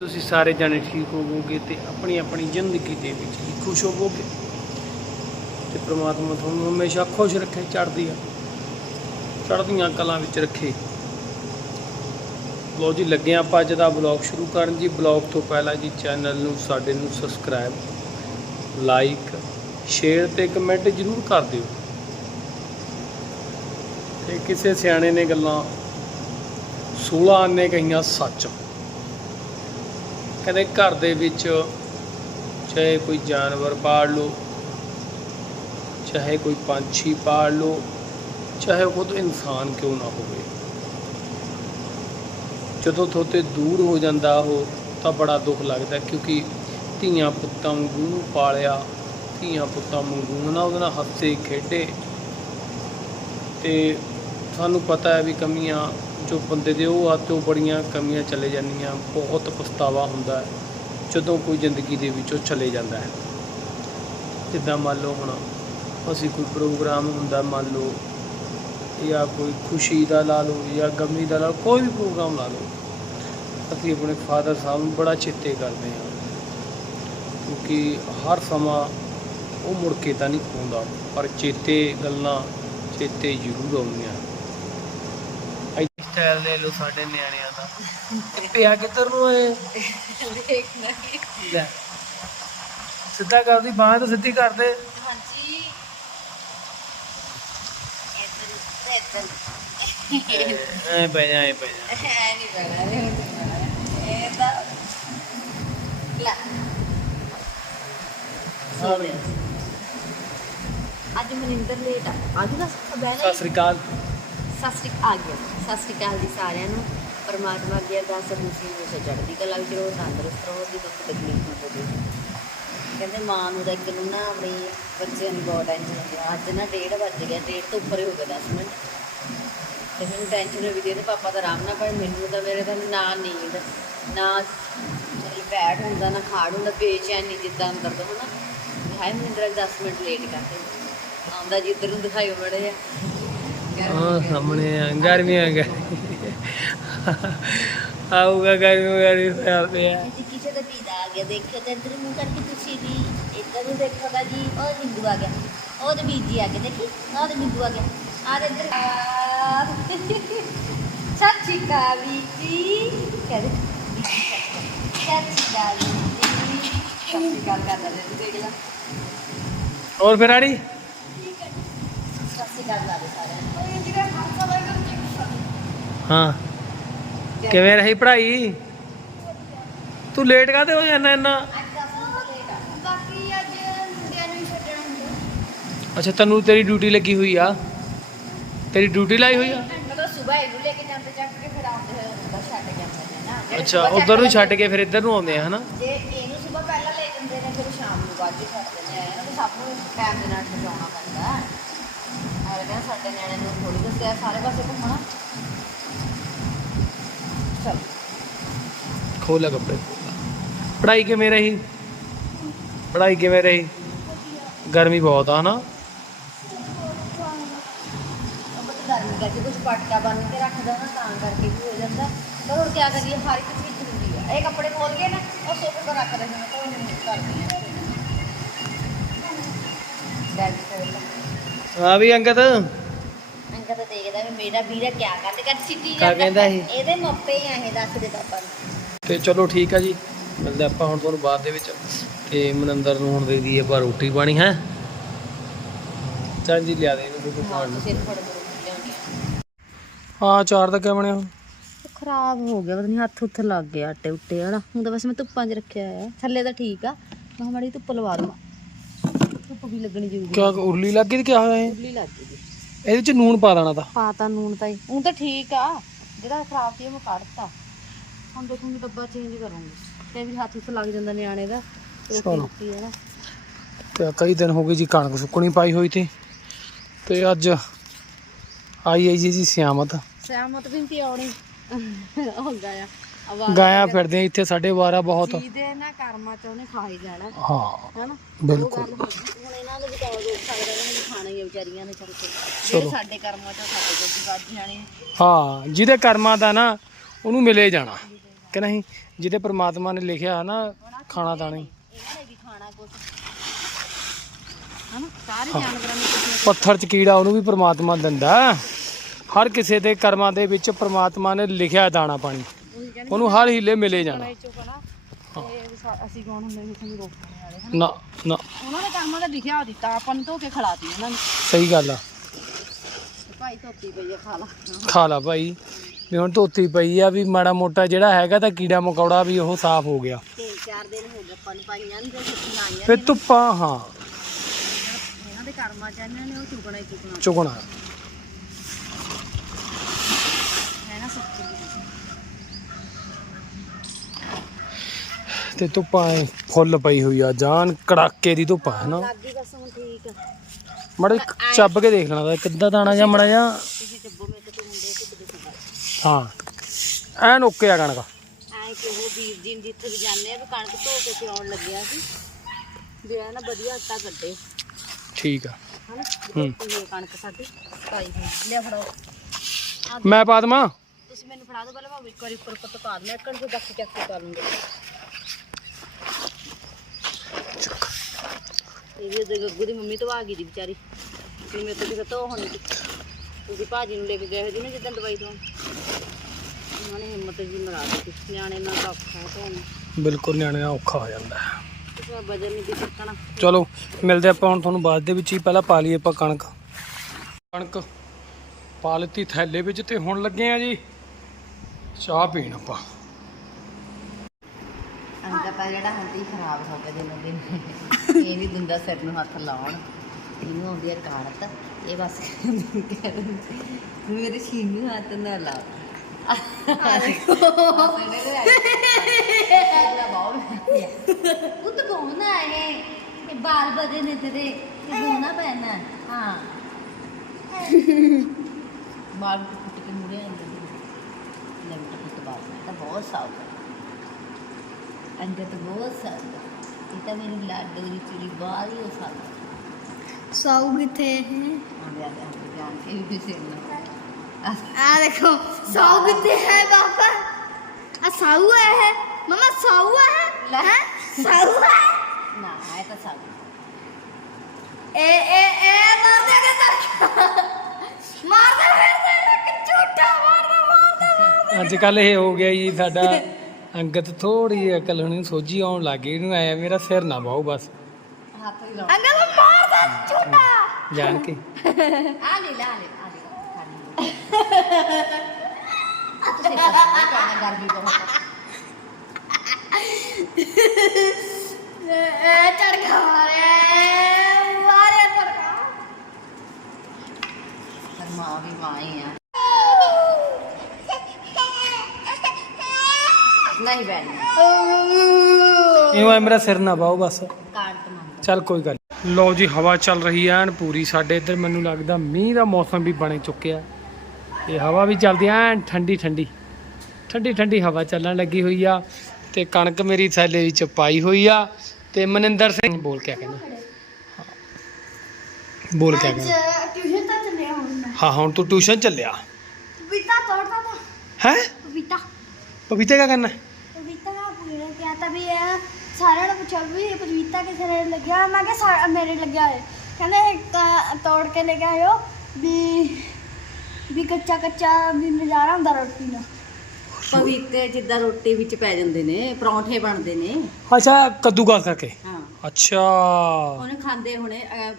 ਤੁਸੀਂ ਸਾਰੇ ਜਾਣੇ ਠੀਕ ਹੋਵੋਗੇ ਤੇ ਆਪਣੀ ਆਪਣੀ ਜ਼ਿੰਦਗੀ ਦੇ ਵਿੱਚ ਹੀ ਖੁਸ਼ ਹੋਵੋਗੇ। ਤੇ ਪ੍ਰਮਾਤਮਾ ਤੁਹਾਨੂੰ ਹਮੇਸ਼ਾ ਖੁਸ਼ ਰੱਖੇ, ਚੜ੍ਹਦੀਆਂ ਚੜ੍ਹਦੀਆਂ ਕਲਾਂ ਵਿੱਚ ਰੱਖੇ। ਲੋ ਜੀ, ਲੱਗੇ ਹਾਂ ਆਪਾਂ ਅੱਜ ਦਾ ਬਲੌਗ ਸ਼ੁਰੂ ਕਰਨ ਜੀ। ਬਲੌਗ ਤੋਂ ਪਹਿਲਾਂ ਜੀ ਚੈਨਲ ਨੂੰ, ਸਾਡੇ ਨੂੰ ਸਬਸਕ੍ਰਾਈਬ ਲਾਈਕ ਸ਼ੇਅਰ ਤੇ ਕਮੈਂਟ ਜ਼ਰੂਰ ਕਰ ਦਿਓ। ਤੇ ਕਿਸੇ ਸਿਆਣੇ ਨੇ ਗੱਲਾਂ 16 ਨੇ ਕਹੀਆਂ ਸੱਚ। ਕਹਿੰਦੇ ਘਰ ਦੇ ਵਿੱਚ ਚਾਹੇ ਕੋਈ ਜਾਨਵਰ ਪਾਲ ਲਓ, ਚਾਹੇ ਕੋਈ ਪੰਛੀ ਪਾਲ ਲਓ, ਚਾਹੇ ਉਹ ਖੁਦ ਇਨਸਾਨ ਕਿਉਂ ਨਾ ਹੋਵੇ। ਜਦੋਂ ਥੋਤੇ ਦੂਰ ਹੋ ਜਾਂਦਾ ਉਹ, ਤਾਂ ਬੜਾ ਦੁੱਖ ਲੱਗਦਾ ਕਿਉਂਕਿ ਧੀਆਂ ਪੁੱਤਾਂ ਵਾਂਗੂ ਪਾਲਿਆ, ਧੀਆਂ ਪੁੱਤਾਂ ਵਾਂਗੂ ਨਾ ਉਹਦੇ ਨਾਲ ਹੱਸੇ, ਖੇਡੇ। ਤੇ ਸਾਨੂੰ ਪਤਾ ਹੈ ਵੀ ਕਮੀਆਂ ਜੋ ਬੰਦੇ ਦੇ ਉਹ ਹੱਥੋਂ ਬੜੀਆਂ ਕਮੀਆਂ ਚਲੇ ਜਾਂਦੀਆਂ, ਬਹੁਤ ਪਛਤਾਵਾ ਹੁੰਦਾ ਜਦੋਂ ਕੋਈ ਜ਼ਿੰਦਗੀ ਦੇ ਵਿੱਚੋਂ ਚਲੇ ਜਾਂਦਾ ਹੈ। ਜਿੱਦਾਂ ਮੰਨ ਲਓ ਹੁਣ ਅਸੀਂ ਕੋਈ ਪ੍ਰੋਗਰਾਮ ਹੁੰਦਾ, ਮੰਨ ਲਓ, ਜਾਂ ਕੋਈ ਖੁਸ਼ੀ ਦਾ ਲਾ ਲਓ, ਜਾਂ ਗਮੀ ਦਾ ਲਾ ਲਓ, ਕੋਈ ਵੀ ਪ੍ਰੋਗਰਾਮ ਲਾ ਲਓ, ਅਸੀਂ ਆਪਣੇ ਫਾਦਰ ਸਾਹਿਬ ਨੂੰ ਬੜਾ ਚੇਤੇ ਕਰਦੇ ਹਾਂ ਕਿਉਂਕਿ ਹਰ ਸਮਾਂ ਉਹ ਮੁੜ ਕੇ ਤਾਂ ਨਹੀਂ ਆਉਂਦਾ, ਪਰ ਚੇਤੇ ਗੱਲਾਂ ਚੇਤੇ ਜ਼ਰੂਰ ਆਉਂਦੀਆਂ। ਸਟਾਈਲ ਦੇ ਲੋ ਸਾਡੇ ਨਿਆਣਿਆਂ ਦਾ। ਇਹ ਪਿਆ ਕਿੱਧਰ ਨੂੰ ਏ ਦੇਖਣਾ ਹੀ। ਲੈ। ਸਿੱਧਾ ਕਰਦੀ ਬਾਹਾਂ ਤਾਂ ਸਿੱਧੀ ਕਰ ਦੇ ਹਾਂਜੀ। ਇੱਧਰ ਇੱਧਰ। ਐ ਪੈ ਜਾ ਐ ਪੈ ਜਾ। ਹੈ ਨਹੀਂ ਬਣਾ ਇਹ ਤਾਂ ਲੈ। ਸੋਹਣੇ ਅੱਜ ਮਨਿੰਦਰ ਲੇਟ ਆ। ਅੱਜ ਦਾ ਬਹਿਣਾ ਸਤਿ ਸ੍ਰੀ ਅਕਾਲ। ਸਤਿ ਸ਼੍ਰੀ ਅਕਾਲ ਗਿਆ ਸਤਿ ਸ਼੍ਰੀ ਅਕਾਲ ਜੀ ਸਾਰਿਆਂ ਨੂੰ। ਪਰਮਾਤਮਾ ਅੱਗੇ ਅਰਦਾਸ ਹੈ ਤੁਸੀਂ ਹਮੇਸ਼ਾ ਚੜ੍ਹਦੀ ਕਲਾ ਵਿੱਚ ਰਹੋ, ਤੰਦਰੁਸਤ ਰਹੋ ਦੀ ਦੁੱਖ ਤਕਲੀਫ ਨਾ ਪਵੇ ਕਹਿੰਦੇ ਮਾਂ ਨੂੰ ਤਾਂ ਇੱਕ ਨੂੰ ਨਾ ਆਪਣੀ ਬੱਚਿਆਂ ਨੂੰ ਬਹੁਤ ਟੈਨਸ਼ਨ ਹੁੰਦੀ ਆ। ਅੱਜ ਨਾ ਡੇਢ ਵੱਜ ਗਿਆ, ਡੇਢ ਤੋਂ ਉੱਪਰ ਹੋ ਗਿਆ 10 ਮਿੰਟ। ਤੇ ਮੈਨੂੰ ਟੈਨਸ਼ਨ ਹੋ ਗਈ ਇਹਦੇ ਪਾਪਾ ਦਾ ਆਰਾਮ ਨਾਲ ਪਰ ਮੈਨੂੰ ਤਾਂ ਮੇਰੇ ਤਾਂ ਨਾ ਨੀਂਦ, ਨਾ ਬੈਠ ਹੁੰਦਾ, ਨਾ ਖਾੜ ਹੁੰਦਾ, ਬੇਚੈਨੀ ਜਿੱਦਾਂ ਅੰਦਰ ਤੋਂ ਹਨਾ। ਵੀ ਹਾਏ ਮਨਿੰਦਰ 10 ਮਿੰਟ ਲੇਟ ਕਰਦੇ ਆਉਂਦਾ ਜੀ ਇੱਧਰ ਨੂੰ ਦਿਖਾਇਓ ਮੜੇ ਆ ਹਾਂ ਸਾਹਮਣੇ ਆ ਗਰਮੀ ਆ ਗਈ। ਆਊਗਾ ਗਰਮੀ ਗਰਮੀ ਹੋਇਆ ਪਿਆ ਜੀ ਕਿਸੇ ਦਾ ਦੀਦਾ ਆ ਗਿਆ ਦੇਖਿਓ ਤੇ ਇੱਧਰ ਮੂੰਹ ਕਰਕੇ ਤੁਸੀਂ ਵੀ ਇੱਧਰ ਨੂੰ ਦੇਖੋਗਾ ਜੀ ਉਹ ਬਿੰਦੂ ਆ ਗਿਆ। ਉਹ ਤੇ ਬੀਜੀ ਆ ਗਿਆ ਦੇਖੀ ਉਹ ਤੇ ਬਿੰਦੂ ਆ ਗਿਆ। ਆ ਦੇ ਇੱਧਰ ਆ। ਸਤਿ ਸ਼੍ਰੀ ਅਕਾਲ ਵੀਰ ਜੀ ਕਹਦੇ ਸਤਿ ਸ਼੍ਰੀ ਅਕਾਲ। ਵੀਰ ਜੀ ਸਤਿ ਸ਼੍ਰੀ ਅਕਾਲ ਕਰਦਾ ਦੇ ਦੇਖ ਲਾ। ਹੋਰ ਫਿਰ ਆੜੀ? ਸਤਿ ਸ਼੍ਰੀ ਅਕਾਲ ਨੂੰ। ਹਾਂ। ਕਿਵੇਂ ਰਹੀ ਪੜ੍ਹਾਈ? ਤੂੰ ਲੇਟ ਕਾਤੇ ਹੋ ਜਾਂਦਾ ਇੰਨਾ ਬਾਕੀ ਅੱਜ ਮੁੰਡਿਆਂ ਨੂੰ ਛੱਡਣਾ ਹੁੰਦਾ ਅੱਛਾ ਤੈਨੂੰ ਤੇਰੀ ਡਿਊਟੀ ਲੱਗੀ ਹੋਈ ਆ? ਤੇਰੀ ਡਿਊਟੀ ਲਾਈ ਹੋਈ ਆ? ਮਤਲਬ ਸਵੇਰ ਇਹਨੂੰ ਲੈ ਕੇ ਜਾਂਦੇ ਚੱਕ ਕੇ ਫਿਰ ਆਉਂਦੇ ਹੋਏ ਉੱਧਰ ਛੱਡ ਜਾਂਦੇ ਨੇ ਨਾ। ਜਿਹੜੇ ਅੱਛਾ ਉਧਰ ਨੂੰ ਛੱਡ ਕੇ ਫਿਰ ਇੱਧਰ ਨੂੰ ਆਉਂਦੇ ਆ ਹਨਾ? ਜੇ ਇਹਨੂੰ ਸਵੇਰ ਪਹਿਲਾਂ ਲੈ ਜਾਂਦੇ ਨੇ ਫਿਰ ਸ਼ਾਮ ਨੂੰ ਬਾਅਦ ਚ ਛੱਡ ਦਿੰਦੇ ਆ। ਇਹਨਾਂ ਨੂੰ ਸਭ ਨੂੰ ਟਾਈਮ ਦੇ ਨਾਲ ਪਹੁੰਚਾਉਣਾ ਪੈਂਦਾ। ਹੈ ਔਰ ਕਹਿੰਦਾ ਸਾਡੇ ਨਿਆਣੇ ਨੂੰ ਥੋੜੀ ਦੱਸਿਆ ਸਾਰੇ ਪਾਸੇ ਘੁੰਮਣਾ। ਚਲ ਖੋਲਾ ਕੱਪੜੇ ਪੜ੍ਹਾਈ ਕਿਵੇਂ ਰਹੀ ਪੜ੍ਹਾਈ ਕਿਵੇਂ ਰਹੀ ਗਰਮੀ ਬਹੁਤ ਆ ਹਨਾ ਉਹ ਬਤਾ ਗਰਮੀ ਕਰਕੇ ਕੁਝ ਪਟਕਾ ਬੰਨ ਕੇ ਰੱਖਦਾ ਨਾ ਤਾਂ ਕਰਕੇ ਵੀ ਹੋ ਜਾਂਦਾ ਪਰ ਹੋਰ ਕੀ ਕਰੀਏ ਹਰ ਇੱਕ ਚੀਜ਼ ਹੁੰਦੀ ਆ ਇਹ ਕੱਪੜੇ ਖੋਲ ਕੇ ਨਾ ਉਹ ਸੋਫੇ ਪਰ ਰੱਖ ਦੇ ਨੇ ਕੋਈ ਨਹੀਂ ਕਰਦੀ ਆ ਬੈਗ ਖੋਲ ਤਾਂ ਦੇਖਦਾ ਵੀ ਮੇਰਾ ਵੀਰਾ ਕਿਆ ਕਰਦੇ? ਕਰ ਸਿੱਟੀ ਕਿਆ ਕਹਿੰਦਾ ਇਹ? ਇਹਦੇ ਮੱਪੇ ਹੀ ਆ ਇਹ ਦੱਸ ਦੇ ਪਾਪਾ ਨੂੰ। ਤੇ ਚਲੋ ਠੀਕ ਆ ਜੀ। ਮਿਲਦੇ ਆਪਾਂ ਹੁਣ ਤੁਹਾਨੂੰ ਬਾਅਦ ਦੇ ਵਿੱਚ। ਤੇ ਮਨੰਦਰ ਨੂੰ ਹੁਣ ਦੇ ਦਈਏ ਆਪਾਂ ਰੋਟੀ ਪਾਣੀ ਹੈ? ਚੱਲ ਜੀ ਲਿਆ ਦੇ ਇਹਨੂੰ ਕੋਈ ਹਾਂ ਖਾਣ ਨੂੰ ਤੁਸੀਂ ਲਿਆਉਣੀ ਹਾਂ ਚਾਰ ਦਾ ਕਿਆ ਬਣਿਆ ਹੁਣ? ਖਰਾਬ ਹੋ ਗਿਆ ਪਤਾ ਨਹੀਂ ਹੱਥ ਉੱਥੇ ਲੱਗ ਗਿਆ ਆਟੇ ਉੱਤੇ ਵਾਲਾ। ਹੁਣ ਤਾਂ ਬਸ ਮੈਂ ਧੁੱਪਾਂ 'ਚ ਰੱਖਿਆ ਆ ਥੱਲੇ ਤਾਂ ਠੀਕ ਆ। ਮੈਂ ਮਾੜੀ ਧੁੱਪ ਲਵਾ ਦਵਾਂ। ਧੁੱਪ ਵੀ ਲੱਗਣੀ ਜ਼ਰੂਰੀ ਕਿਆ ਉਰਲੀ ਲੱਗ ਗਈ ਤੇ ਕਿਆ ਹੋਇਆ ਇਹ? ਉਰਲੀ ਲੱਗ ਗਈ। ਇਹਦੇ ਵਿੱਚ ਨੂਣ ਪਾ ਦੇਣਾ ਤਾਂ। ਪਾਤਾ ਨੂਨ ਤਾਂ ਹੀ। ਹੁਣ ਤਾਂ ਠੀਕ ਆ। ਜਿਹੜਾ ਖਰਾਬ ਸੀ ਉਹ ਮੈਂ ਕੱਢਤਾ ਹੁਣ ਦੇਖੂੰਗੀ ਡੱਬਾ ਚੇਂਜ ਕਰੂੰਗੀ। ਤੇ ਵੀ ਹੱਥ ਉੱਤੇ ਲੱਗ ਜਾਂਦਾ ਨਿਆਣੇ ਦਾ। ਚਲੋ। ਰੋਟੀ ਹੈ ਨਾ। ਤੇ ਕਈ ਦਿਨ ਹੋ ਗਏ ਜੀ ਕਣਕ ਸੁੱਕਣੀ ਪਾਈ ਹੋਈ ਤੇ। ਤੇ ਅੱਜ ਆਈ ਆਈ ਜੀ ਜੀ ਸਿਆਮਤ। ਸਹਿਮਤ ਵੀ ਨਹੀਂ ਆਉਣੀ। ਹੋ ਗਿਆ ਆਵਾਜ਼ ਗਾਇਆ ਫਿਰਦੇ ਆ ਇੱਥੇ ਸਾਡੇ ਵਾਰਾ ਬਹੁਤ। ਜਿਹਦੇ ਨਾ ਕਰਮਾਂ ਚ ਉਹਨੇ ਖਾ ਹੀ ਜਾਣਾ। ਹਾਂ ਹੈਨਾ? ਬਿਲਕੁਲ। ਹੁਣ ਇਹਨਾਂ ਦੇ ਵਿਚਾਰ ਰੋਕ ਸਕਦਾ ਇਹਨਾਂ ਨੇ। ਖਾਣਾ ਹੀ ਆ ਵਿਚਾਰੀਆਂ ਨੇ ਚੱਲ ਕੇ। ਚਲੋ। ਜਿਹੜੇ ਸਾਡੇ ਕਰਮਾਂ ਚ ਆ, ਸਾਡੇ ਕੋਲ ਵੀ ਵੱਧ ਜਾਣੇ ਹਾਂ ਜਿਹਦੇ ਕਰਮਾਂ ਦਾ ਨਾ ਉਹਨੂੰ ਮਿਲੇ ਜਾਣਾ। ਕਿ ਨਹੀਂ? ਜਿਹਦੇ ਪ੍ਰਮਾਤਮਾ ਨੇ ਲਿਖਿਆ ਨਾ ਖਾਣਾ ਦਾਣੇ। ਇਹਨਾਂ ਨੇ ਵੀ ਖਾਣਾ ਕੁਝ ਹਨਾ? ਸਾਰੇ ਜਾਨਵਰਾਂ ਨੂੰ ਕੁਝ ਨਾ ਪੱਥਰ 'ਚ ਕੀੜਾ ਉਹਨੂੰ ਵੀ ਪ੍ਰਮਾਤਮਾ ਦਿੰਦਾ। ਹਰ ਕਿਸੇ ਦੇ ਕਰਮਾਂ ਦੇ ਵਿੱਚ ਪ੍ਰਮਾਤਮਾ ਨੇ ਲਿਖਿਆ ਦਾਣਾ ਪਾਣੀ। ਉਹਨੂੰ ਹਰ ਹੀਲੇ ਮਿਲੇ ਜਾਣਾ। ਤੇ ਵੀ ਸਾ- ਅਸੀਂ ਕੌਣ ਹੁੰਦੇ ਵੀ ਸਾਨੂੰ ਰੋਕਣ ਵਾਲੇ ਹਨਾ? ਨਾ ਨਾ। ਉਹਨਾਂ ਦੇ ਕਰਮਾਂ ਦਾ ਲਿਖਿਆ ਦਿੱਤਾ ਆਪਾਂ ਨੂੰ ਧੋ ਕੇ ਖਿਲਾਤੀ ਉਹਨਾਂ ਨੇ। ਸਹੀ ਗੱਲ ਆ। ਤੇ ਭਾਈ ਧੋਤੀ ਪਈ ਆ ਖਾ ਲਾ। ਖਾ ਲਾ ਭਾਈ। ਵੀ ਹੁਣ ਧੋਤੀ ਪਈ ਆ ਵੀ ਮਾੜਾ ਮੋਟਾ ਜਿਹੜਾ ਹੈਗਾ ਤਾਂ ਕੀੜਾ ਮਕੌੜਾ ਵੀ ਉਹ ਸਾਫ਼ ਹੋ ਗਿਆ। ਤੇ ਚਾਰ ਦਿਨ ਹੋ ਗਏ ਆਪਾਂ ਨੂੰ ਪਾਈਆਂ ਨੂੰ ਤੇ ਸੁੱਕੀਆਂ ਆਈਆਂ ਫਿਰ ਧੁੱਪਾਂ ਹਾਂ। ਇਹਨਾਂ ਦੇ ਕਰਮਾਂ ਚ ਇਹਨਾਂ ਨੇ ਉਹ ਚੁਗਣਾ ਹੀ ਚੁਗਣਾ ਚੁਗਣਾ ਹੈ ਨਾ ਸੱਚੀ ਤੇ ਧੁੱਪਾਂ ਐਂ ਫੁੱਲ ਪਈ ਹੋਈ ਆ ਜਾਨ ਕੜਾਕੇ ਦੀ ਧੁੱਪ ਹੈ ਨਾ? ਲੱਗੀ ਬਸ ਹੁਣ ਠੀਕ ਆ। ਮੜਾ ਚੱਬ ਕੇ ਦੇਖ ਲੈਣਾ ਕਿੱਦਾਂ ਦਾਣਾ ਜਾਂ ਮੜਾ ਜਾਂ ਤੁਸੀਂ ਚੱਬੋ ਮੇਰੇ ਤੋਂ ਮੁੰਡੇ ਤੇ ਕਿਤੇ ਸੀਗਾ ਹਾਂ ਐਨ ਓਕੇ ਆ ਕਣਕ। ਐ ਕਿ ਉਹ ਵੀਰ ਜੀ ਨੂੰ ਜਿੱਥੇ ਵੀ ਜਾਂਦੇ ਆ ਵੀ ਕਣਕ ਧੋ ਕੇ ਪਿਆਉਣ ਲੱਗਿਆ ਸੀ। ਵੀ ਇਹ ਨਾ ਵਧੀਆ ਆਟਾ ਕੱਢੇ। ਠੀਕ ਆ। ਹਨਾ? ਹੂੰ। ਇਹ ਕਣਕ ਸਾਡੀ ਪਾਈ ਹੋਈ। ਲਿਆ ਫੜਾਓ। ਆ ਮੈਂ ਪਾ ਦੇਵਾਂ? ਤੁਸੀਂ ਮੈਨੂੰ ਫੜਾ ਦਿਓ ਪਹਿਲਾਂ ਮੈਂ ਇੱਕ ਵਾਰੀ ਉੱਪਰ ਉੱਪਰ ਤੋਂ ਪਾ ਬਾਕੀ ਚੱਕ ਕੇ ਕਰ ਲੂੰਗਾ। ਇਹ ਵੀ ਉਹਦੇ ਗੱਗੂ ਦੀ ਮੰਮੀ ਤੋਂ ਆ ਗਈ ਦੀ ਵਿਚਾਰੀ। ਤੇ ਮੇਰੇ ਤੋਂ ਵੀ ਧੋ ਹੋਣੀ ਸੀ ਤੁਸੀਂ ਭਾਜੀ ਨੂੰ ਲੈ ਕੇ ਗਏ ਸੀ ਨਾ ਜਿੱਦਾਂ ਦਵਾਈ ਤੋਂ। ਉਹਨਾਂ ਨੇ ਹਿੰਮਤ ਜੀ ਮਰਾ ਦਿੱਤੀ। ਨਿਆਣੇ ਨਾਲ ਤਾਂ ਔਖਾ ਹੈ ਧੋਣਾ ਬਿਲਕੁਲ ਨਿਆਣੇ ਦਾ ਔਖਾ ਹੋ ਜਾਂਦਾ ਹੈ। ਕਿਸੇ ਵਜਨ ਨਹੀਂ ਦੀ ਚੱਕਣਾ। ਚਲੋ ਮਿਲਦੇ ਆਪਾਂ ਹੁਣ ਤੁਹਾਨੂੰ ਬਾਅਦ ਦੇ ਵਿੱਚ ਹੀ। ਪਹਿਲਾਂ ਪਾ ਲਈਏ ਆਪਾਂ ਕਣਕ। ਕਣਕ ਪਾ ਲਿੱਤੀ ਥੈਲੇ ਵਿੱਚ ਤੇ ਹੁਣ ਲੱਗੇ ਆ ਜੀ। ਚਾਹ ਪੀਣ ਆਪਾਂ। ਅੰਕਾ ਤਾਂ ਜਿਹੜਾ ਹੁੰਦੀ ਖਰਾਬ ਹੋ ਗਿਆ ਦਿਨੋਂ ਦਿਨ। ਇਹ ਨਹੀਂ ਦਿੰਦਾ ਸਿਰ ਨੂੰ ਹੱਥ ਲਾਉਣ। ਇਹਨੂੰ ਆਉਂਦੀ ਹੈ ਕਾਰਤ। ਇਹ ਬਸ ਮੇਰੇ ਛੀਨੀ ਹੱਥ ਨਾ ਲਾ। ਉਹ ਤਾਂ ਬੋਨਾ ਹੈ ਇਹ? ਬਾਲ ਬਦੇ ਨੇ ਤੇਰੇ। ਇਹ ਬੋਨਾ ਪੈਣਾ ਹਾਂ। ਬਾਲ ਕੁੱਟ ਕੇ ਮੁੜੇ ਅੰਦਰ ਲੈਂਟ ਕੁੱਟ ਬਾਲ। ਤਾਂ ਬਹੁਤ ਸਾਫ਼ ਹੈ ਅੰਦਰ ਤਾਂ ਬਹੁਤ ਸਾਫ਼ ਹੈ ਇਹ ਤਾਂ ਮੇਰੀ ਲਾਡੋ ਦੀ ਚੁਰੀ ਬਾਹਰ ਹੀ ਹੋ ਸਕਦਾ ਸਾਊ ਕਿੱਥੇ ਹੈ ਆਂਦੇ ਆਂਦੇ ਆਂਦੇ ਜਾਣ ਕੇ ਵੀ ਸਿਰ ਨਾ ਆ ਦੇਖੋ ਸਾਊ ਕਿੱਥੇ ਹੈ ਬਾਬਾ ਆ ਸਾਊ ਹੈ ਮਮਾ ਸਾਊ ਹੈ ਹੈ ਸਾਊ ਹੈ ਨਾ ਇਹ ਤਾਂ ਸਾਫ਼ ਏ ਏ ਏ ਮਾਰ ਦੇ ਕੇ ਮਾਰ ਦੇ ਫਿਰ ਤੇ ਕਿ ਝੂਠਾ ਮਾਰਦਾ ਮਾਰਦਾ ਅੱਜ ਕੱਲ ਇਹ ਹੋ ਗਿਆ ਜੀ ਸਾਡਾ ਅੰਗਤ ਥੋੜੀ ਅਕਲ ਨੂੰ ਸੋਝੀ ਆਉਣ ਲੱਗ ਇਹਨੂੰ ਆਇਆ ਮੇਰਾ ਸਿਰ ਨਾ ਬਾਹੂ ਬਸ। ਹੱਥ ਹੀ ਲਾ ਅੰਗਲ ਮਾਰਦਾ ਝੂਠਾ ਜਾਣ ਕੇ। ਆ ਲੈ ਲਾ ਆ ਲੈ ਆ ਲੈ ਤੁਸੀਂ ਕਹਿਣਾ ਗਰਮੀ ਬਹੁਤ ਏ ਚੜਕਾ ਮਾਰਿਆ ਮਾਰਿਆ ਚੜਕਾ ਪਰ ਮਾਂ ਵੀ ਮਾਂ ਹੀ ਆ। ਨਹੀਂ ਬੈਠਣਾ ਇਉਂ ਐ ਮੇਰਾ ਸਿਰ ਨਾ ਬਾਹੂ ਬਸ। ਚੱਲ ਕੋਈ ਗੱਲ ਨੀ। ਲਓ ਜੀ ਹਵਾ ਚੱਲ ਰਹੀ ਐਨ ਪੂਰੀ ਸਾਡੇ ਇੱਧਰ ਮੈਨੂੰ ਲੱਗਦਾ ਮੀਂਹ ਦਾ ਮੌਸਮ ਵੀ ਬਣੇ ਚੁੱਕਿਆ। ਇਹ ਹਵਾ ਵੀ ਚੱਲਦੀ ਐਨ ਠੰਡੀ ਠੰਡੀ। ਠੰਡੀ ਠੰਡੀ ਹਵਾ ਚੱਲਣ ਲੱਗੀ ਹੋਈ ਆ ਤੇ ਕਣਕ ਮੇਰੀ ਥੈਲੇ ਵਿੱਚ ਪਾਈ ਹੋਈ ਆ ਤੇ ਮਨਿੰਦਰ ਸਿੰਘ ਬੋਲ ਕੇ ਕਹਿੰਦਾ? ਬੋਲ ਕੇ ਕਹਿੰਦਾ? ਟਿਊਸ਼ਨ ਤਾਂ ਚੱਲਿਆ ਹੁਣ ਮੈਂ। ਹਾਂ ਹੁਣ ਤੂੰ ਟਿਊਸ਼ਨ ਚੱਲਿਆ। ਪਪੀਤਾ ਤੋੜਦਾ ਤਾਂ। ਹੈ? ਪਪੀਤਾ। ਪਪੀਤੇ ਕਾ ਕਰਨਾ? ਪੂਰੇ ਕਿਹਾ ਤਾਂ ਵੀ ਇਹ ਸਾਰਿਆਂ ਨੂੰ ਪੁੱਛਿਆ ਵੀ ਇਹ ਪਪੀਤਾ ਕਿਸੇ ਨੇ ਲੱਗਿਆ? ਮੈਂ ਕਿਹਾ ਸਾ- ਮੇਰੇ ਲੱਗਿਆ ਹੈ ਕਹਿੰਦੇ ਤੋੜ ਕੇ ਲੈ ਕੇ ਆਇਓ ਵੀ ਵੀ ਕੱਚਾ ਕੱਚਾ ਵੀ ਨਜ਼ਾਰਾ ਹੁੰਦਾ ਰੋਟੀ ਦਾ। ਪਵਿੱਤੇ ਜਿੱਦਾਂ ਰੋਟੀ ਵਿੱਚ ਪੈ ਜਾਂਦੇ ਨੇ ਪਰੌਂਠੇ ਬਣਦੇ ਨੇ। ਅੱਛਾ ਕੱਦੂਕਾਸ ਕਰਕੇ? ਹਾਂ। ਅੱਛਾ। ਉਹਨੇ ਖਾਂਦੇ ਹੁਣੇ ਅਹ,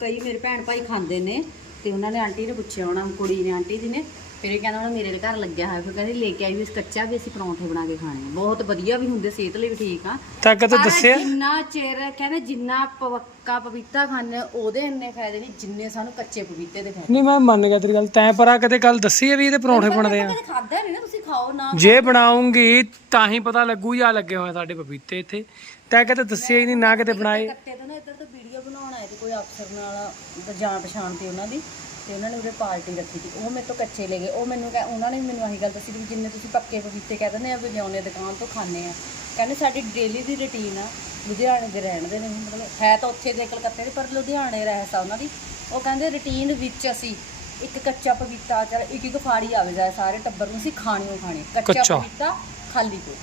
ਕਈ ਮੇਰੇ ਭੈਣ ਭਾਈ ਖਾਂਦੇ ਨੇ ਤੇ ਉਹਨਾਂ ਨੇ ਆਂਟੀ ਨੇ ਪੁੱਛਿਆ ਹੋਣਾ ਕੁੜੀ ਨੇ ਆਂਟੀ ਜੀ ਨੇ ਫਿਰ ਇਹ ਕਹਿੰਦਾ ਹੁਣ ਮੇਰੇ ਘਰ ਲੱਗਿਆ ਹੋਇਆ ਫਿਰ ਕਹਿੰਦੀ ਲੈ ਕੇ ਆਈ ਵੀ ਇਸ ਕੱਚਾ ਵੀ ਅਸੀਂ ਪਰੌਂਠੇ ਬਣਾ ਕੇ ਖਾਣੇ ਆ। ਬਹੁਤ ਵਧੀਆ ਵੀ ਹੁੰਦੇ ਸਿਹਤ ਲਈ ਵੀ ਠੀਕ ਆ। ਤਾਂ ਕਦੇ ਪਰ ਦੱਸਿਆ। ਜਿੰਨਾ ਚਿਰ ਕਹਿੰਦੇ ਜਿੰਨਾ ਪੱਕਾ ਪਪੀਤਾ ਖਾਂਦੇ ਆ, ਉਹਦੇ ਇੰਨੇ ਫਾਇਦੇ ਨਹੀਂ ਜਿੰਨੇ ਸਾਨੂੰ ਕੱਚੇ ਪਪੀਤੇ ਦੇ ਫਾਇਦੇ। ਨਹੀਂ ਮੈਂ ਮੰਨ ਗਿਆ ਤੇਰੀ ਗੱਲ ਤੈਂ ਪਰ ਆ ਕਦੇ ਗੱਲ ਦੱਸੀ ਹੈ ਵੀ ਇਹਦੇ ਪਰੌਂਠੇ ਬਣਦੇ ਆ? ਕਦੇ ਖਾਦਾ ਨਹੀਂ ਨਾ ਤੁਸੀਂ ਖਾਓ ਨਾ ਜੇ ਬਣਾਉਂਗੀ ਤਾਂ ਹੀ ਪਤਾ ਲੱਗੂ ਜਾਂ ਲੱਗੇ ਹੋਏ ਸਾਡੇ ਪਪੀਤੇ ਇੱਥੇ। ਤੈਂ ਕਦੇ ਦੱਸਿਆ ਹੀ ਨਹੀਂ ਨਾ ਕਿਤੇ ਬਣਾਏ। ਕੱਟੇ ਤੋਂ ਨਾ ਇੱਧਰ ਤੋਂ ਵੀਡੀਓ ਬਣਾਉਣ ਆਏ ਤੇ ਕੋਈ ਅਫਸਰ ਨਾਲ ਜਾਣ ਪਛਾਣ ਤੇ ਉਹਨਾਂ ਦੀ। ਤੇ ਉਹਨਾਂ ਨੇ ਉਹਦੇ ਪਾਰਟੀ ਰੱਖੀ ਸੀ। ਉਹ ਮੇਰੇ ਤੋਂ ਕੱਚੇ ਲੈ ਗਏ। ਉਹ ਮੈਨੂੰ ਕਹਿ ਉਹਨਾਂ ਨੇ ਮੈਨੂੰ ਆਹੀ ਗੱਲ ਦੱਸੀ ਵੀ ਜਿੰਨੇ ਤੁਸੀਂ ਪੱਕੇ ਪਪੀਤੇ ਕਹਿ ਦਿੰਦੇ ਆ ਵੀ ਲਿਆਉਣੇ ਦੁਕਾਨ ਤੋਂ ਖਾਣੇ ਆ। ਕਹਿੰਦੇ ਸਾਡੀ ਡੇਲੀ ਦੀ ਰੁਟੀਨ ਆ ਲੁਧਿਆਣੇ ਦੇ ਰਹਿਣ ਦੇ ਨੇ ਮਤਲਬ ਹੈ ਤਾਂ ਉੱਥੇ ਦੇ ਕਲਕੱਤੇ ਦੇ ਪਰ ਲੁਧਿਆਣੇ ਰਹਿਸ ਉਹਨਾਂ ਦੀ। ਉਹ ਕਹਿੰਦੇ ਰੁਟੀਨ ਵਿੱਚ ਅਸੀਂ ਇੱਕ ਕੱਚਾ ਪਪੀਤਾ ਚਲ ਇੱਕ ਇੱਕ ਫਾੜੀ ਆਵੇ ਜਾਏ ਸਾਰੇ ਟੱਬਰ ਨੂੰ ਅਸੀਂ ਖਾਣੀ ਕੱਚਾ ਕੱਚਾ। ਪਪੀਤਾ ਖਾਲੀ ਪੇਟ।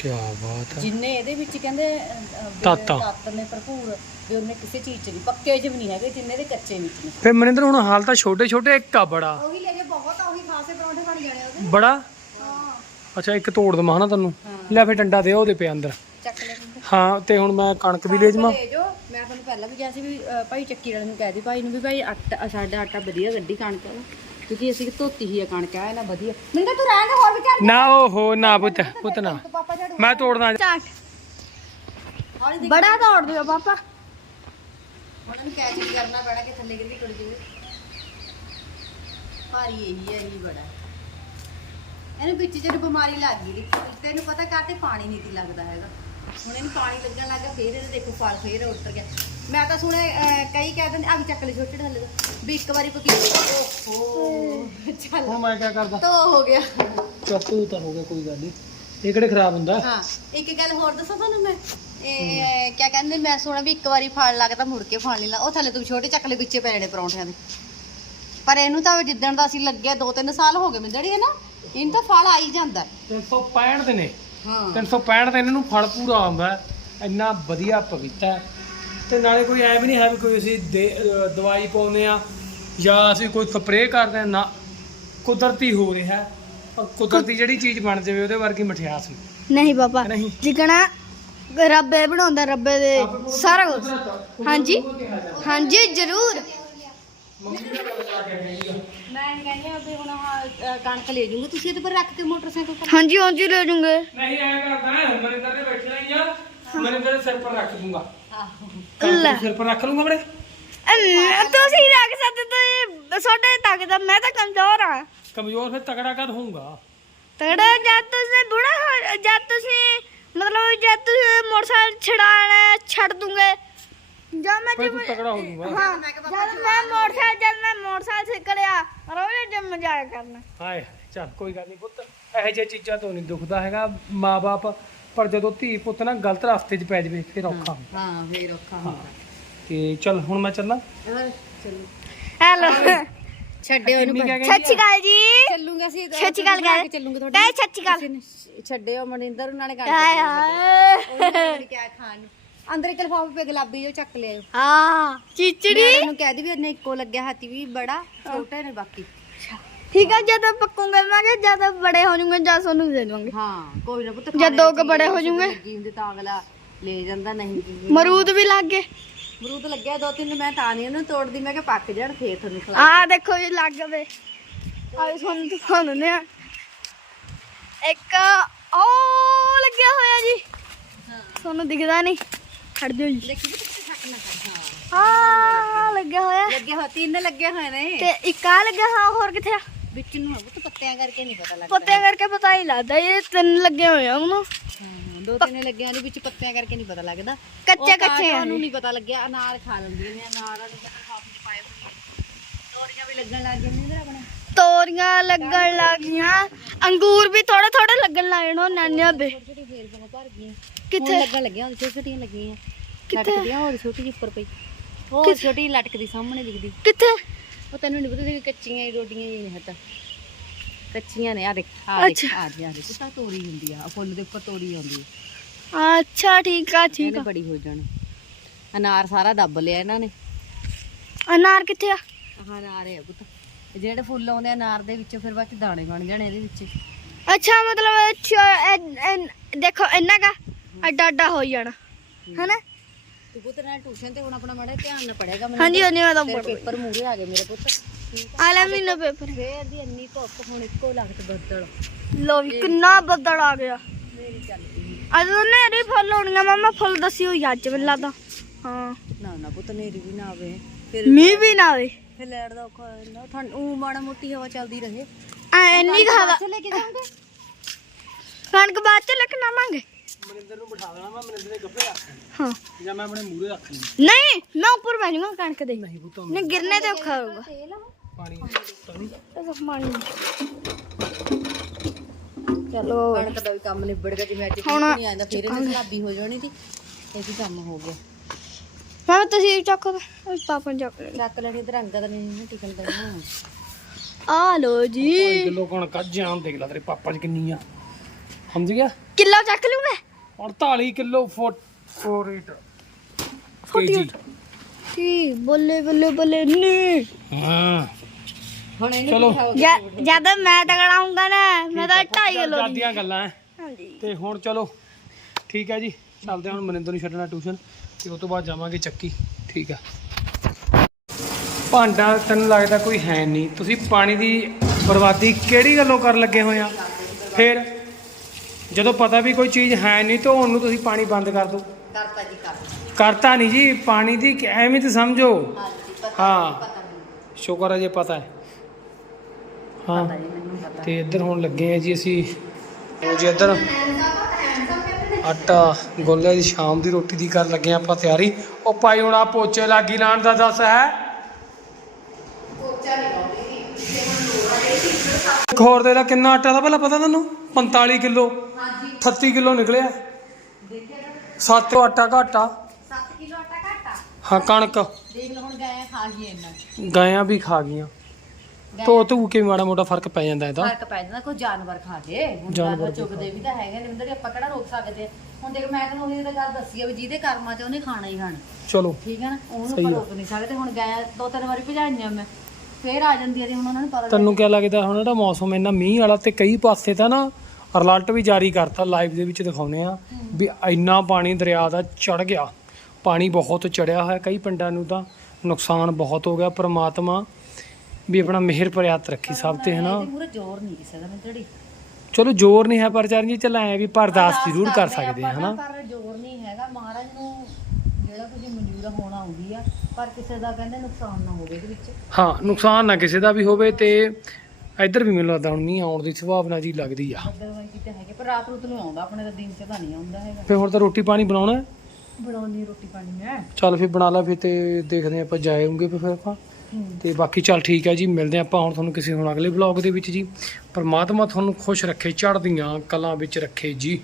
ਕੀ ਬਾਤ ਹੈ। ਜਿੰਨੇ ਇਹਦੇ ਵਿੱਚ ਕਹਿੰਦੇ ਤੱਤ। ਨੇ ਭਰਪੂਰ ਵੀ ਉਹਨੇ ਕਿਸੇ ਚੀਜ਼ ਚ ਨਹੀਂ ਪੱਕੇ ਚ ਵੀ ਨਹੀਂ ਹੈਗੇ ਜਿੰਨੇ ਦੇ ਕੱਚੇ ਵਿੱਚ ਨੇ। ਫਿਰ ਮਨਿੰਦਰ ਹੁਣ ਹਾਲ ਤਾਂ ਛੋਟੇ ਛੋਟੇ ਇੱਕ ਆ ਬੜਾ। ਉਹ ਵੀ ਲੈ ਕੇ ਬਹੁਤ ਆ ਉਹੀ ਖਾਸੇ ਪਰੌਂਠੇ ਬਣ ਜਾਣੇ ਉਹਦੇ। ਬੜਾ? ਹਾਂ। ਅੱਛਾ ਇੱਕ ਤੋੜ ਦਮਾ ਹਨਾ ਤੈਨੂੰ? ਲੈ ਫਿਰ ਡੰਡਾ ਦੇ ਉਹਦੇ ਪਿਆ ਅੰਦਰ। ਚੱਕ ਲੈ ਤੂੰ ਹਾਂ ਤੇ ਹੁਣ ਮੈਂ ਕਣਕ ਵੀ ਲੈ ਜਾਵਾਂ। ਲੈ ਜੋ ਮੈਂ ਤੁਹਾਨੂੰ ਪਹਿਲਾਂ ਵੀ ਕਿਹਾ ਸੀ ਵੀ ਭਾਈ ਚੱਕੀ ਵਾਲੇ ਨੂੰ ਕਹਿ ਦੀ ਭਾਈ ਨੂੰ ਵੀ ਭਾਈ ਆਟਾ ਸਾਡਾ ਆਟਾ ਵਧੀਆ ਗੱਡੀ ਕਣਕ ਦਾ। ਕਿਉਂਕਿ ਅਸੀਂ ਧੋਤੀ ਹੀ ਆ ਕਣਕ ਆ ਨਾ ਵਧੀਆ। ਮਿੰਦਾ ਤੂੰ ਰਹਿਣ ਦੇ ਹੋਰ ਵੀ ਕਰ ਨਾ ਓਹੋ ਨਾ ਪੁੱਤ ਪੁੱਤ ਨਾ। ਪਾਪਾ ਝਾੜੂ ਮੈਂ ਤੋੜਨਾ ਬੜਾ ਤੋੜ ਦਿਓ ਪਾਪਾ। ਉਹਨਾਂ ਨੂੰ ਕੈਚ ਨਹੀਂ ਕਰਨਾ ਪੈਣਾ ਕਿ ਥੱਲੇ ਕਿਤੇ ਟੁੱਟ ਜਾਵੇ ਭਾਰੀ ਇਹੀ ਹੈ ਇਹੀ ਬੜਾ। ਇਹਨੂੰ ਵਿੱਚ ਜਦੋਂ ਬਿਮਾਰੀ ਲੱਗ ਗਈ ਦੇਖੋ ਤੈਨੂੰ ਪਤਾ ਕਾਤੇ ਪਾਣੀ ਨਹੀਂ ਲੱਗਦਾ ਹੈਗਾ। ਹੁਣ ਇਹਨੂੰ ਪਾਣੀ ਲੱਗਣ ਲੱਗਾ ਫੇਰ ਇਹਦੇ ਦੇਖੋ ਫਲ ਫੇਰ ਉੱਤਰ ਗਿਆ। ਮੈਂ ਤਾਂ ਸੁਣੇ ਅਹ, ਕਈ ਕਹਿ ਦਿੰਦੇ ਆ ਵੀ ਚੱਕ ਲੈ ਛੋਟੇ ਥੱਲੇ ਤੋਂ। ਵੀ ਇੱਕ ਵਾਰੀ ਪਕੀ ਓਹੋ। ਚੱਲ। ਹੁਣ ਮੈਂ ਕੀ ਕਰਦਾ? ਤੋ ਹੋ ਗਿਆ। ਚੱਤੂ ਤਾਂ ਹੋ ਗਿਆ ਕੋਈ ਗੱਲ ਨਹੀਂ ਇਹ ਕਿਹੜੇ ਖਰਾਬ ਹੁੰਦਾ? ਹਾਂ ਇੱਕ ਗੱਲ ਹੋਰ ਦੱਸਾਂ ਤੁਹਾਨੂੰ ਮੈਂ? ਇਹ ਕਿਆ ਕਹਿੰਦੇ ਮੈਂ ਸੁਣਿਆ ਵੀ ਇੱਕ ਵਾਰੀ ਫਲ ਲੱਗਦਾ ਮੁੜ ਕੇ ਫਲ ਨਹੀਂ ਲਾ ਉਹ ਥੱਲੇ ਤੋਂ ਛੋਟੇ ਚੱਕਲੇ ਵਿੱਚੇ ਪੈ ਜਾਣੇ ਪਰੌਂਠਿਆਂ ਦੇ। ਪਰ ਇਹਨੂੰ ਤਾਂ ਜਿੱਦਣ ਦਾ ਅਸੀਂ ਲੱਗਿਆ ਦੋ ਤਿੰਨ ਸਾਲ ਹੋ ਗਏ ਮਿੰਦੜੀ ਹੈ ਨਾ ਇਹਨੂੰ ਤਾਂ ਫਲ ਆ ਹੀ ਜਾਂਦਾ। 365 ਦੇ ਨੇ। ਹਾਂ। 365 ਦਿਨ ਇਹਨੂੰ ਫਲ ਪੂਰਾ ਆਉਂਦਾ। ਇੰਨਾ ਵਧੀਆ ਪਪੀਤਾ। ਤੇ ਨਾਲੇ ਕੋਈ ਐ ਵੀ ਨਹੀਂ ਹੈ ਵੀ ਕੋਈ ਅਸੀਂ ਦਵਾਈ ਪਾਉਂਦੇ ਆ ਜਾਂ ਅਸੀਂ ਕੋਈ ਸਪਰੇਅ ਕਰਦੇ ਆ ਨਾ। ਕੁਦਰਤੀ ਹੋ ਰਿਹਾ ਕੁਦਰਤੀ ਜਿਹੜੀ ਚੀਜ਼ ਬਣ ਜਾਵੇ ਉਹਦੇ ਵਰਗੀ ਮਠਿਆਸ ਨਹੀਂ। ਨਹੀਂ ਪਾਪਾ ਨਹੀਂ। ਜਿਕਣਾ ਰੱਬੇ ਬਣਾਉਂਦਾ ਰੱਬੇ ਦੇ ਸਾਰਾ ਕੁਝ ਹਾਂਜੀ। ਹਾਂਜੀ ਜ਼ਰੂਰ। ਮੈਂ ਕਹਿੰਦੀ ਆ ਵੀ ਹੁਣ ਆਹ, ਅਹ, ਕਣਕ ਲੈ ਜੂੰਗੀ। ਤੁਸੀਂ ਇਹਦੇ ਪਰ ਰੱਖ ਕੇ ਮੋਟਰਸਾਈਕਲ ਪਰ ਹਾਂਜੀ ਹਾਂਜੀ ਲੈ ਜੂਗੇ। ਨਹੀਂ ਐ ਕਰਦਾ ਮਨਿੰਦਰ ਨੇ ਬੈਠਣਾ ਹੀ ਆ। ਮਨਿੰਦਰ ਦੇ ਸਿਰ ਪਰ ਰੱਖ ਦੂੰਗਾ। ਲੈ। ਸਿਰ ਪਰ ਰੱਖ ਲੂੰਗਾ ਆਪਣੇ? ਅੰਨ- ਤੁਸੀਂ ਰੱਖ ਸਕਦੇ ਤੇ ਤੁਹਾਡੇ ਤੱਕ ਦਾ ਮੈਂ ਤਾਂ ਕਮਜ਼ੋਰ ਆ ਕਮਜ਼ੋਰ ਫਿਰ ਤਗੜਾ ਕਦ ਹੋਊਗਾ? ਤਗੜਾ ਜਦ ਤੁਸੀਂ ਬੁੜਾ ਹੋ ਜਦ ਤੁਸੀਂ ਮਤਲਬ ਜਦ ਤੁਸੀਂ ਮੋਟਰਸਾਈਕਲ ਛਡਾਣਾ ਛੱਡ ਦੂੰਗੇ ਜਦ ਮੈਂ ਫਿਰ ਤੂੰ ਜਿਮ- ਤਗੜਾ ਹੋ ਜਾਊਗਾ। ਹਾਂ ਜਦ ਮੈਂ ਮੋਟਰਸਾਈਕਲ ਜਦ ਮੈਂ ਮੋਟਰਸਾਈਕਲ ਸਿੱਖ ਲਿਆ ਰੋਜ਼ ਜਿਮ ਜਾਇਆ ਕਰਨਾ। ਹਾਏ ਚੱਲ ਕੋਈ ਗੱਲ ਨਹੀਂ ਪੁੱਤ। ਇਹੋ ਜਿਹੀਆਂ ਚੀਜ਼ਾਂ ਤੋਂ ਨਹੀਂ ਦੁਖਦਾ ਹੈਗਾ ਮਾਪੇ ਪਰ ਜਦੋਂ ਧੀ ਪੁੱਤ ਨਾ ਗਲਤ ਰਸਤੇ 'ਚ ਪੈ ਜਾਵੇ ਫਿਰ ਔਖਾ ਹੁੰਦਾ। ਹਾਂ ਫੇਰ ਔਖਾ ਹੁੰਦਾ। ਤੇ ਚੱਲ ਹੁਣ ਮੈਂ ਚੱਲਾਂ? ਹੋਰ ਚਲੋ। ਹੈਲੋ। ਛੱਡਿਓ ਇਹਨੂੰ। ਕਹਿ ਚੱਲੂਗਾ ਅਸੀਂ ਸਤਿ ਸ਼੍ਰੀ ਅਕਾਲ ਬਣਾ ਕਰ ਕੇ ਚੱਲੂਗੇ ਕਹੇ ਤੁਹਾਡੇ ਅਕਾਲ ਕਿਸੇ ਨੇ ਛੱਡਿਓ ਮਨਿੰਦਰ ਨਾਲੇ ਗੱਲ ਹਾਏ ਹਾਏ। ਕਿਆ ਖਾਣ ਨੂੰ। ਅੰਦਰ ਇੱਕ ਲਫਾਫੇ ਪੇ ਗੁਲਾਬੀ ਜੋ ਚੱਕ ਲਿਆਓ ਹਾਂ ਚਿਚੜੀ? ਮੈਂ ਇਹਨੂੰ ਕਹਿ ਦੀ ਵੀ ਇਹਨੇ ਇੱਕੋ ਲੱਗਿਆ ਹਾਥੀ ਵੀ ਬੜਾ ਛੋਟੇ ਨੇ ਬਾਕੀ। ਠੀਕ ਹੈ ਜਦ ਪੱਕੂਗੇ ਮੈਂ ਕਿ ਜਦ ਬੜੇ ਹੋ ਜਾਊਂਗੇ ਜਦ ਤੁਹਾਨੂੰ ਦੇ ਦਵਾਂਗੇ। ਹਾਂ ਕੋਈ ਨਾ ਪੁੱਤ ਜਦ ਦੋ ਕੁ ਬੜੇ ਹੋ ਤਾਂ ਅਗਲਾ ਲੈ ਜਾਂਦਾ ਨਹੀਂ ਜੀ। ਮਰੂਦ ਵੀ ਲੱਗ ਗਏ। ਮਰੂਦ ਲੱਗਿਆ ਦੋ ਤਿੰਨ ਮੈਂ ਤਾਂ ਨਹੀਂ ਉਹਨੂੰ ਤੋੜਦੀ ਮੈਂ ਕਿ ਪੱਕ ਜਾਣ ਫੇਰ ਤੁਹਾਨੂੰ ਖਿਲਾ ਆਹ ਦੇਖੋ ਜੀ ਲੱਗ ਗਏ। ਆਏ ਤੁਹਾਨੂੰ ਦਿਖਾਉਂਦੇ ਨੇ ਇੱਕ ਉਹ ਲੱਗਿਆ ਹੋਇਆ ਜੀ। ਤੁਹਾਨੂੰ ਦਿਖਦਾ ਨਹੀਂ। ਖੜ ਜੀ। ਦੇਖੀ ਕਿੱਥੇ ਛੱਕ ਨਾ ਕਰ ਹਾਂ ਹਾਂ ਲੱਗਿਆ ਹੋਇਆ। ਲੱਗੇ ਹੋਏ ਤਿੰਨ ਲੱਗੇ ਹੋਏ ਨੇ। ਤੇ ਇੱਕ ਆ ਲੱਗਿਆ ਹਾਂ ਹੋਰ ਕਿੱਥੇ ਆ? ਵਿੱਚ ਨੂੰ ਆ ਪੁੱਤ ਪੱਤਿਆਂ ਕਰਕੇ ਨਹੀਂ ਪਤਾ ਲੱਗਦਾ। ਪੱਤੇ ਕਰਕੇ ਪਤਾ ਹੀ ਲੱਗਦਾ ਇਹ ਤਿੰਨ ਲੱਗੇ ਹੋਏ ਆ ਉਹਨੂੰ ਹਾਂ, ਦੋ ਤਿੰਨ ਲੱਗਿਆਂ ਦੇ ਵਿੱਚ ਪੱਤਿਆਂ ਕਰਕੇ ਨਹੀਂ ਪਤਾ ਲੱਗਦਾ। ਕੱਚੇ ਕੱਚੇ ਆ। ਨੂੰ ਨਹੀਂ ਪਤਾ ਲੱਗਿਆ ਅਨਾਰ ਖਾ ਲੈਂਦੀਆਂ ਨੇ ਅਨਾਰ ਵਾਲੇ ਤਾਂ ਖਾਫ ਚ ਪਾਏ ਹੋਏ ਨੇ। ਤੋਰੀਆਂ ਵੀ ਲੱਗਣ ਲੱਗ ਜਾਂਦੀਆਂ ਨੇ ਆਪਣੇ। ਤੋਰੀਆਂ ਲੱਗਣ ਲੱਗੀਆਂ ਅੰਗੂਰ ਵੀ ਥੋੜੇ ਥੋੜੇ ਲੱਗਣ ਲੱਗ ਜਾਣ ਨਾਨਿਆ ਬੇ ਛੋਟੀ ਫੇਰ ਬਣਾ ਭਰ ਗਈਆਂ। ਕਿੱਥੇ? ਲੱਗਣ ਲੱਗੀਆਂ ਹੁਣ ਛੋਟੀ ਛੋਟੀਆਂ ਲੱਗੀਆਂ। ਕਿੱਥੇ? ਲਟਕਦੀਆਂ ਹੋਰ ਛੋਟੀ ਜਿਹੀ ਉੱਪਰ ਪਈ। ਹੋਰ ਛੋਟੀ ਲਟਕਦੀ ਸਾਹਮਣੇ ਦਿਖਦੀ। ਕਿੱਥੇ? ਉਹ ਤੈਨੂੰ ਨਹੀਂ ਪਤਾ ਕਿ ਕੱਚੀਆਂ ਹੀ ਰੋਟੀਆਂ ਹੀ ਨੇ ਹਤਾ ਕੱਚੀਆਂ ਨੇ ਆ ਦੇਖ ਆ ਦੇਖ। ਆ ਜੀ ਆ ਦੇਖ। ਤਾਂ ਤੋੜੀ ਹੁੰਦੀ ਆ ਫੁੱਲ ਦੇ ਉੱਪਰ ਤੋੜੀ ਆਉਂਦੀ ਆ। ਅੱਛਾ ਠੀਕ ਆ ਠੀਕ ਆ। ਬੜੀ ਹੋ ਜਾਣ। ਅਨਾਰ ਸਾਰਾ ਦੱਬ ਲਿਆ ਇਹਨਾਂ ਨੇ। ਅਨਾਰ ਕਿੱਥੇ ਆ? ਆਹ ਅਨਾਰ ਹੈ ਪੁੱਤ। ਜਿਹੜੇ ਫੁੱਲ ਆਉਂਦੇ ਆ ਅਨਾਰ ਦੇ ਵਿੱਚੋਂ ਫਿਰ ਬਾਅਦ ਚ ਦਾਣੇ ਬਣ ਜਾਣੇ ਇਹਦੇ ਵਿੱਚ। ਅੱਛਾ ਮਤਲਬ ਅੱਛਾ, ਐਨ- ਐਨ- ਦੇਖੋ ਇੰਨਾ ਕਾ ਅੱਡਾ ਅੱਡਾ ਹੋ ਜਾਣਾ ਹੈਨਾ? ਤੂੰ ਪੁੱਤ ਨਾਲ ਟਿਊਸ਼ਨ ਤੇ ਹੁਣ ਆਪਣਾ ਮਾੜਾ ਜਿਹਾ ਧਿਆਨ ਨਾਲ ਪੜੇਗਾ ਹਾਂਜੀ ਹਾਂਜੀ ਮੈਂ ਤਾਂ ਤੇਰੇ ਪੇਪਰ ਮੂਰੇ ਆ ਗਏ ਮੇਰੇ ਪੁੱਤ। ਆ ਲੈ ਮੈਨੂੰ ਪੇਪਰ। ਫੇਰ ਦੀ ਇੰਨੀ ਧੁੱਪ ਹੁਣ ਇੱਕੋ ਲਖਤ ਬੱਦਲ। ਲੋ ਵੀ ਕਿੰਨਾ ਬੱਦਲ ਆ ਗਿਆ। ਮੇਰੀ ਚੱਲਦੀ ਅੱਜ ਤਾਂ ਨੇਰੀ ਫੁੱਲ ਹੋਣੀਆਂ ਮਾਮਾ ਫੁੱਲ ਦੱਸੀ ਹੋਈ ਅੱਜ ਮੈਨੂੰ ਲੱਗਦਾ। ਹਾਂ। ਨਾ ਨਾ ਪੁੱਤ ਨੇਰੀ ਵੀ ਨਾ ਆਵੇ। ਫਿਰ ਮੀਂਹ ਵੀ ਨਾ ਆਵੇ। ਫਿਰ ਲੈਟ ਦਾ ਔਖਾ ਹੋ ਜਾਂਦਾ ਠੰਡ ਉਹ ਮਾੜਾ ਮੋਟੀ ਹਵਾ ਚੱਲਦੀ ਰਹੇ ਐ ਇੰਨੀ ਕੁ ਹਵਾ ਅੱਛਾ ਲੈ ਕੇ ਜਾਓਗੇ ਕਣਕ ਬਾਅਦ ਚ ਲਿਖ ਨਾਵਾਂਗੇ ਮਨਿੰਦਰ ਨੂੰ ਬਿਠਾ ਦੇਣਾ ਮੈਂ ਮਨਿੰਦਰ ਦੇ ਗੱਭੇ ਰੱਖ ਹਾਂ ਜਾਂ ਮੈਂ ਆਪਣੇ ਮੂਹਰੇ ਰੱਖ ਲਈ ਨਹੀਂ ਮੈਂ ਉੱਪਰ ਬਹਿ ਜਾਊਂਗਾ ਕਣਕ ਦੇ ਨਹੀਂ ਪੁੱਤ ਨਹੀਂ ਗਿਰਨੇ ਤੇ ਔਖਾ ਹੋਊਗਾ ਪਾਣੀ ਪਾਣੀ ਇਹ ਸਭ ਮਾਣੀ ਚਲੋ ਕਣਕ ਦਾ ਵੀ ਕੰਮ ਨਿਬੜ ਗਿਆ ਜਿਵੇਂ ਅੱਜ ਹੁਣ ਨਹੀਂ ਆਂਦਾ ਫਿਰ ਇਹਨੇ ਖਰਾਬੀ ਹੋ ਜਾਣੀ ਸੀ ਇਹ ਵੀ ਕੰਮ ਹੋ ਗਿਆ। ਮਾਮਾ ਤੁਸੀਂ ਚੱਕੋ ਪਾਪਾ ਨੂੰ ਚੱਕ ਲੈ ਚੱਕ ਲੈਣੀ ਤੇ ਰੰਗ ਦਾ ਨਹੀਂ ਟਿਕਣ ਦੇਣਾ। ਆ ਲੋ ਜੀ। ਕਿਲੋ ਕਣਕ ਆ ਜਾਨ ਦੇਖ ਲੈ ਤੇਰੇ ਪਾਪਾ ਚ ਕਿੰਨੀ ਆ। ਸਮਝ ਗਿਆ? ਕਿਲੋ ਚੱਕ ਲੂ ਮੈਂ? 48 ਕਿਲੋ 48 ਕੇਜੀ। ਕੀ ਬੱਲੇ ਬੱਲੇ ਬੱਲੇ ਨੀ ਹਾਂ। ਹੁਣ ਇਹਨੂੰ ਚਲੋ। ਜਦ ਮੈਂ ਟਕਰਾਉਂਗਾ ਨਾ ਮੈਂ ਤਾਂ 2.5 ਕਿਲੋ ਦੀ। ਦੀਆਂ ਗੱਲਾਂ ਹੈ ਹਾਂਜੀ। ਤੇ ਹੁਣ ਚਲੋ ਠੀਕ ਹੈ ਜੀ। ਚੱਲਦੇ ਹਾਂ ਹੁਣ ਮਨਿੰਦਰ ਨੂੰ ਛੱਡਣਾ ਟਿਊਸ਼ਨ। ਤੇ ਉਸ ਤੋਂ ਬਾਅਦ ਜਾਵਾਂਗੇ ਚੱਕੀ ਠੀਕ ਆ। ਭਾਂਡਾ ਤੈਨੂੰ ਲੱਗਦਾ ਕੋਈ ਹੈ ਨਹੀਂ। ਤੁਸੀਂ ਪਾਣੀ ਦੀ ਬਰਬਾਦੀ ਕਿਹੜੀ ਗੱਲੋਂ ਕਰਨ ਲੱਗੇ ਹੋਏ ਆ? ਫਿਰ ਜਦੋਂ ਪਤਾ ਵੀ ਕੋਈ ਚੀਜ਼ ਹੈ ਨਹੀਂ ਤਾਂ ਉਹਨੂੰ ਤੁਸੀਂ ਪਾਣੀ ਬੰਦ ਕਰ ਦਿਓ। ਕਰਤਾ ਜੀ ਕਰ ਕਰਤਾ ਨਹੀਂ ਜੀ ਪਾਣੀ ਦੀ ਐਵੇਂ ਤਾਂ ਸਮਝੋ। ਹਾਂ। ਸ਼ੁਕਰ ਹੈ ਜੇ ਪਤਾ ਹੈ। ਹਾਂ। ਤੇ ਇੱਧਰ ਹੁਣ ਲੱਗੇ ਆ ਜੀ ਅਸੀਂ। ਉਹ ਜੀ ਇੱਧਰ। ਆਟਾ ਗੋਲੇ ਦੀ ਸ਼ਾਮ ਦੀ ਰੋਟੀ ਦੀ ਕਰਨ ਲੱਗੇ ਆਪਾਂ ਤਿਆਰੀ। ਉਹ ਭਾਈ ਹੁਣ ਆ ਪੋਚੇ ਲਾਗੀ ਲਾਣ ਦਾ ਦੱਸ ਹੈ। ਹੋਰ ਦੇ ਦਾ ਕਿੰਨਾ ਆਟਾ ਦਾ ਪਹਿਲਾਂ ਪਤਾ ਤੁਹਾਨੂੰ 45 ਕਿਲੋ। ਹਾਂਜੀ। 38 ਕਿਲੋ ਨਿਕਲਿਆ। 7 ਆਟਾ ਘਾਟਾ। 7 ਕਿਲੋ ਆਟਾ ਘਾਟਾ? ਹਾਂ ਕਣਕ। ਦੇਖ ਲਓ ਹੁਣ ਗਏ ਖਾ ਗਈ ਇੰਨਾ। ਗਾਇਆਂ ਵੀ ਖਾ ਗਈਆਂ। ਧੋ ਧੂ ਕੇ ਮਾੜਾ ਮੋਟਾ ਫ਼ਰਕ ਪੈ ਜਾਂਦਾ ਇਹਦਾ। ਫ਼ਰਕ ਪੈ ਜਾਂਦਾ ਕੋਈ ਜਾਨਵਰ ਖਾ ਹੁਣ ਜਾਨਵਰ ਚੁਗਦੇ ਵੀ ਤਾਂ ਹੈਗੇ ਨੇ ਅੰਦਰ ਆਪਾਂ ਕਿਹੜਾ ਰੋਕ ਸਕਦੇ ਹੁਣ ਦੇਖ ਮੈਂ ਤੈਨੂੰ ਉਹਦੀ ਤਾਂ ਗੱਲ ਦੱਸੀ ਆ ਵੀ ਜਿਹਦੇ ਕਰਮਾਂ 'ਚ ਉਹਨੇ ਖਾਣਾ ਹੀ ਖਾਣਾ। ਚਲੋ ਠੀਕ ਹੈ ਨਾ? ਉਹਨੂੰ ਆਪਾਂ। ਰੋਕ ਨਹੀਂ ਸਕਦੇ। ਹੁਣ ਗਏ ਦੋ ਤਿੰਨ ਵਾਰੀ ਭਜਾਈਆਂ ਮੈਂ ਫੇਰ ਆ ਜਾਂਦੀ ਆ ਤੇ ਹੁਣ ਉਹਨਾਂ ਨੂੰ ਪਤਾ ਤੈਨੂੰ ਕੀ ਲੱਗਦਾ ਹੁਣ ਜਿਹੜਾ ਮੌਸਮ ਇੰਨਾ ਮੀਂਹ ਵਾਲਾ ਤੇ ਕਈ ਪਾਸੇ ਤਾਂ ਨਾ ਅਲਰਟ ਵੀ ਜਾਰੀ ਕਰਤਾ ਲਾਈਵ ਦੇ ਵਿੱਚ ਦਿਖਾਉਨੇ ਆ ਵੀ ਇੰਨਾ ਪਾਣੀ ਦਰਿਆ ਦਾ ਚੜ ਗਿਆ। ਪਾਣੀ ਬਹੁਤ ਚੜਿਆ ਹੋਇਆ ਕਈ ਪਿੰਡਾਂ ਨੂੰ ਤਾਂ ਨੁਕਸਾਨ ਬਹੁਤ ਹੋ ਗਿਆ ਪ੍ਰਮਾਤਮਾ ਵੀ ਆਪਣਾ ਮਿਹਰ ਭਰਿਆ ਹੱਥ ਰੱਖੀ ਸਭ ਤੇ ਹਨਾ? ਮੂਹਰੇ ਜ਼ੋਰ ਨਹੀਂ ਕਿਸੇ ਦਾ ਮੈਂ ਜਿਹੜੀ ਚਲੋ ਜ਼ੋਰ ਨਹੀਂ ਹੈ ਪਰ ਚਰਨ ਜੀ ਚੱਲ ਐ ਵੀ ਪਰਦਾਸ ਜ਼ਰੂਰ ਕਰ ਸਕਦੇ ਆ ਹਨਾ? ਪਰ ਜ਼ੋਰ ਨਹੀਂ ਹੈਗਾ। ਮਹਾਰਾਜ ਨੂੰ ਜਿਹੜਾ ਕੁਝ ਮਨਜ਼ੂਰ ਹੋਣਾ ਹੁੰਦੀ ਆ ਪਰ ਕਿਸੇ ਦਾ ਕਹਿੰਦੇ ਨੁਕਸਾਨ ਨਾ ਹੋਵੇ ਇਹਦੇ ਵਿੱਚ। ਹਾਂ ਨੁਕਸਾਨ ਨਾ ਕਿਸੇ ਦਾ ਵੀ ਹੋਵੇ ਤੇ ਇੱਧਰ ਵੀ ਮੈਨੂੰ ਲੱਗਦਾ ਹੁਣ ਮੀਂਹ ਆਉਣ ਦੀ ਸੰਭਾਵਨਾ ਜੀ ਲੱਗਦੀ ਆ। ਅਦਰਵਾਈਜ਼ ਕਿਤੇ ਹੈਗੇ ਪਰ ਰਾਤ ਰੂਤ ਨੂੰ ਆਉਂਦਾ ਆਪਣੇ ਤਾਂ ਦਿਨ 'ਚ ਤਾਂ ਨਹੀਂ ਆਉਂਦਾ ਹੈਗਾ। ਫੇ ਹੁਣ ਤਾਂ ਰੋਟੀ ਪਾਣੀ ਬਣਾਉਣਾ ਹੈ। ਬਣਾਉਣੀ ਰੋਟੀ ਪਾਣੀ ਮੈਂ। ਚੱਲ ਫਿਰ ਬਣਾ ਲਾ ਫਿਰ ਤੇ ਦੇਖਦੇ ਹਾਂ ਆਪਾਂ ਜਾਏਉਂਗੇ ਫਿਰ ਆਪਾਂ। ਤੇ ਬਾਕੀ ਚੱਲ ਠੀਕ ਹੈ ਜੀ, ਮਿਲਦੇ ਹਾਂ ਆਪਾਂ ਹੁਣ ਤੁਹਾਨੂੰ ਕਿਸੇ ਹੁਣ ਅਗਲੇ ਵਲੌਗ ਦੇ ਵਿੱਚ ਜੀ। ਪਰਮਾਤਮਾ ਤੁਹਾਨੂੰ ਖੁਸ਼ ਰੱਖੇ, ਚੜ੍ਹਦੀਆਂ ਕਲਾਂ ਵਿੱਚ ਰੱਖੇ ਜੀ।